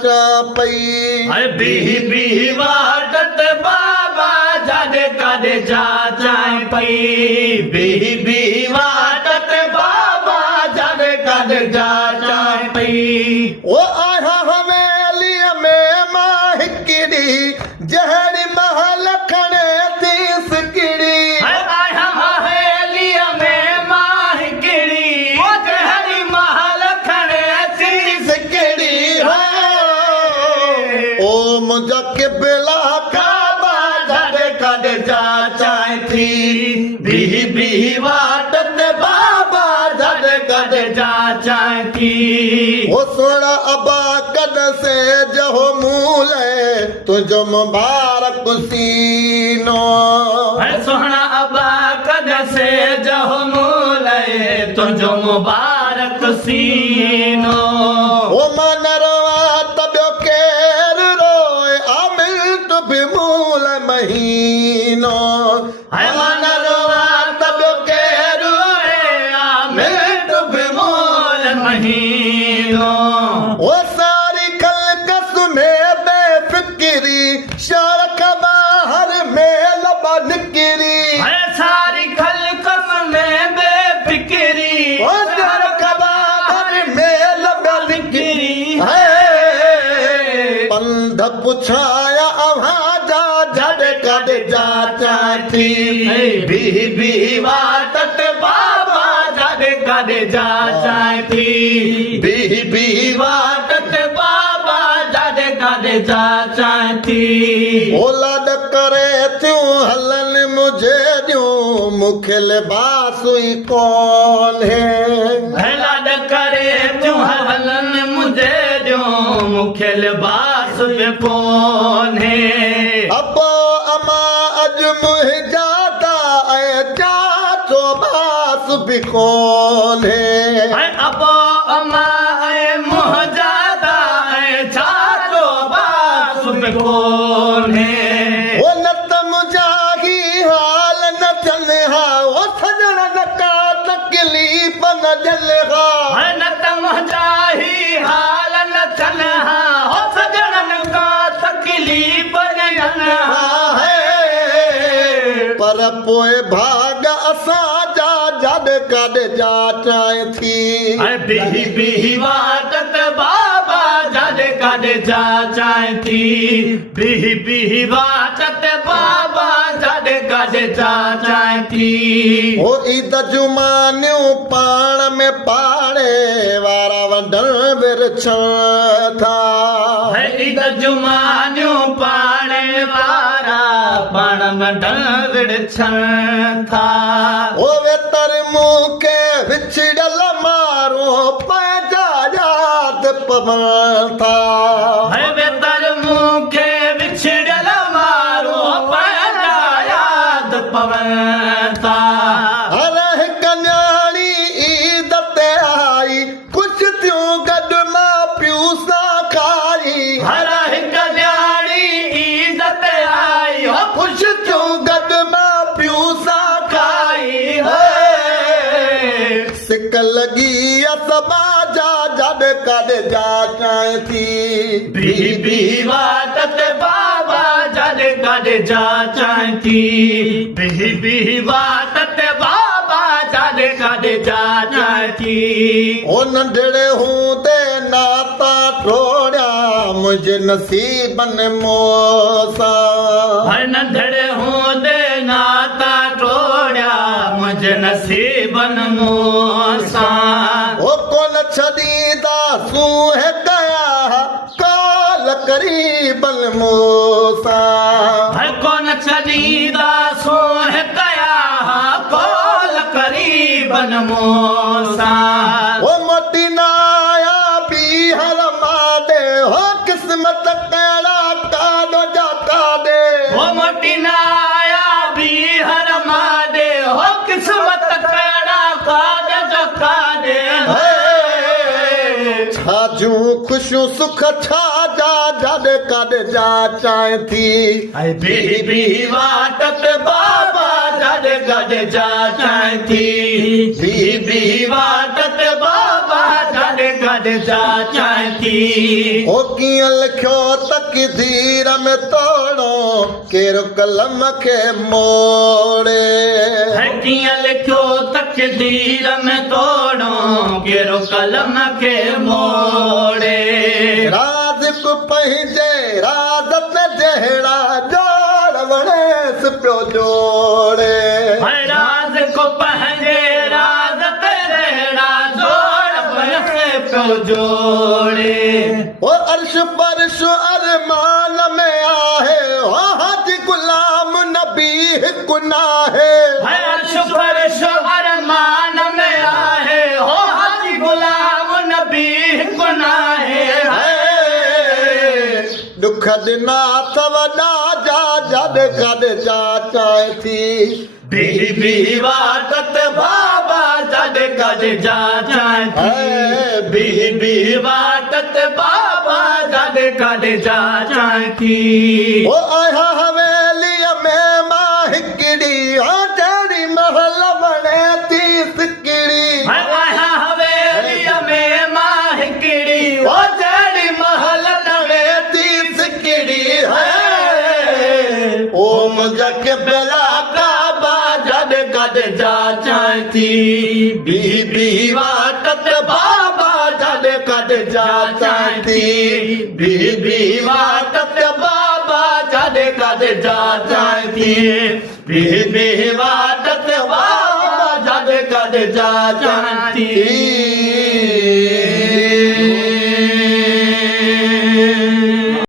जाचा पई बीही वाटत बाबा जाने काने जाचा पई बीही वाटत बाबा जाने काने जाचा पई ओ आहा हवेली में मां हिकड़ी जहड़ी महल खणे थी सिकड़ी आया हवेली में मां हिकड़ी जहड़ी महल खणे थी सिकड़ी ओ मुझा किबला काबा जाने काने जाचा थी बीही वाटत बाबा जाने काने जाचा थी ओ सोना अबा कद से जहो मूले तुझो मुबारक सीनो सोहना अबा कद से जहो मूले तुझो मुबारक सीनो ओ मनरवा तब्यो केर रोए आमिल तो बिमूल महीनो है मनरवा तब्यो केर रोए आमिल तो बिमूल महीनो ओ सारी खलकस में बेफिक्री शरक बाहर में लबा निकरी है सारी खलकस में बेफिक्री ओ शरक बाहर में लबा निकरी है पंध पुछाया आवाजा जड़ कद जाचा थी बीही वाटत बाबा जाने काने जाचा थी बीही वाटत बाबा जाने काने जाचा थी औलाद करे त्यूं हलन मुझे ॾियूं मूंखे लिबास हुई कौन है लाड करे तूं हलन मुझे जो मुखे लिबास में कौन है अबो अमा अज मुंहिंजा ऐं चाचो बास बि कोन है अबो अमा मुहजादा छातो बास में कौन है ओ न त मुंहिंजा ही हाल न चले हा ओ सजण न का तकलीफ़ न झले हा न त मुंहिंजाही हाल न चलहा हो सजणन का तकलीफ़ न हा है पर पोइ भाग असांजा जॾ कॾ जाचाए थी बीही वाटत बाबा जाने काने जाचा थी बीही वाटत बाबा जाने काने जाचा थी ओ ईद जुमानियूं पाण में पाड़े वारा वॾण विरछण था ईद जुमानियूं पाणे वारा पाण वॾण विरछण था ओ वेतर मूंखे विछड़ल मारो पंहिंजा यादि पवनि था वेतर मूंखे विछड़ल मारो पंहिंजा यादि पवनि था हर हिकु न्याणी ईद ते आई कुझु थियूं गॾु मां पियूं सां खाई हर हिकु न्याणी ईद ते आई हो ख़ुशि थियूं गॾु मां पियूं सां खाई सिक लॻी असबाजा जॾ कॾ जाचाए थी बीही वाटत बाबा जाने काने जाचा थी बीही वाटत बाबा जाने काने जाचा थी ओ नंढड़े हूंदे नाता टोड़िया मुंहिंजे नसीबनि मोसा हर नंढड़े हूंदे नाता टोड़िया मुंहिंजे नसीबनि मूंसां ओ कोन छॾींदा सूंह कया काल करीबन मोसा हर कोन छॾींदा सोह कया कोल करीबन मूंसां ओ मोटी नाया बीहर मादे हो किस्मत कहिड़ा काॾो जा काॾे हो मोटी नाया बीहर मादे हो किस्मत कहिड़ा कागज काॾे छाजूं ख़ुशियूं सुख छा जा जॾ कॾ जाचाए थी बीही वाटत बाबा जॾ गॾ जाचाए थी बीही वाटत बाबा जॾ गॾ जा चां थी ओ कीअं लिखियो तक़दीर में तोड़ो केरु कलम खे मोड़े कीअं लिखियो तक़दीर में तोड़ो कहिड़ो कलम खे मोड़े राज़िक पंहिंजे राज़ ते जहिड़ा जोड़ वणेसि पियो जोड़े राज़ को पंहिंजे राज़ ते जहिड़ा जोड़ वणेसि पियो जोड़े ओ अर्श फर्श अरमान में आहे ओ हाजी गुलाम नबी हिकु नाहे अर्श फर्श अरमान में आहे हो हाजी गुलाम नबी हिकु नाहे दुख ॾिना अथव ॾाजा जॾ गॾ जा चाहे थी बीबी वाटत बाबा जॾ गॾ जा चां थी बीबी वाटत बाबा जॾ गॾ जा चां थी ओ आया हवेलीअ में मां हिकिड़ी ओ जहिड़ी महल वणे थी सिकिड़ी आया हवेलीअ में मां हिकिड़ी ओ जहिड़ी महल वणे थी सिकिड़ी ओ मुंहिंजा किबला काबा जॾ गॾ जा चां थी बीबी वाटत बाबा जॾ गॾ जा चाहे थी बीबी वाटत बाबा जॾ गॾ जा चां थी बीबी वाटत बाबा जॾ गॾ जा चां थी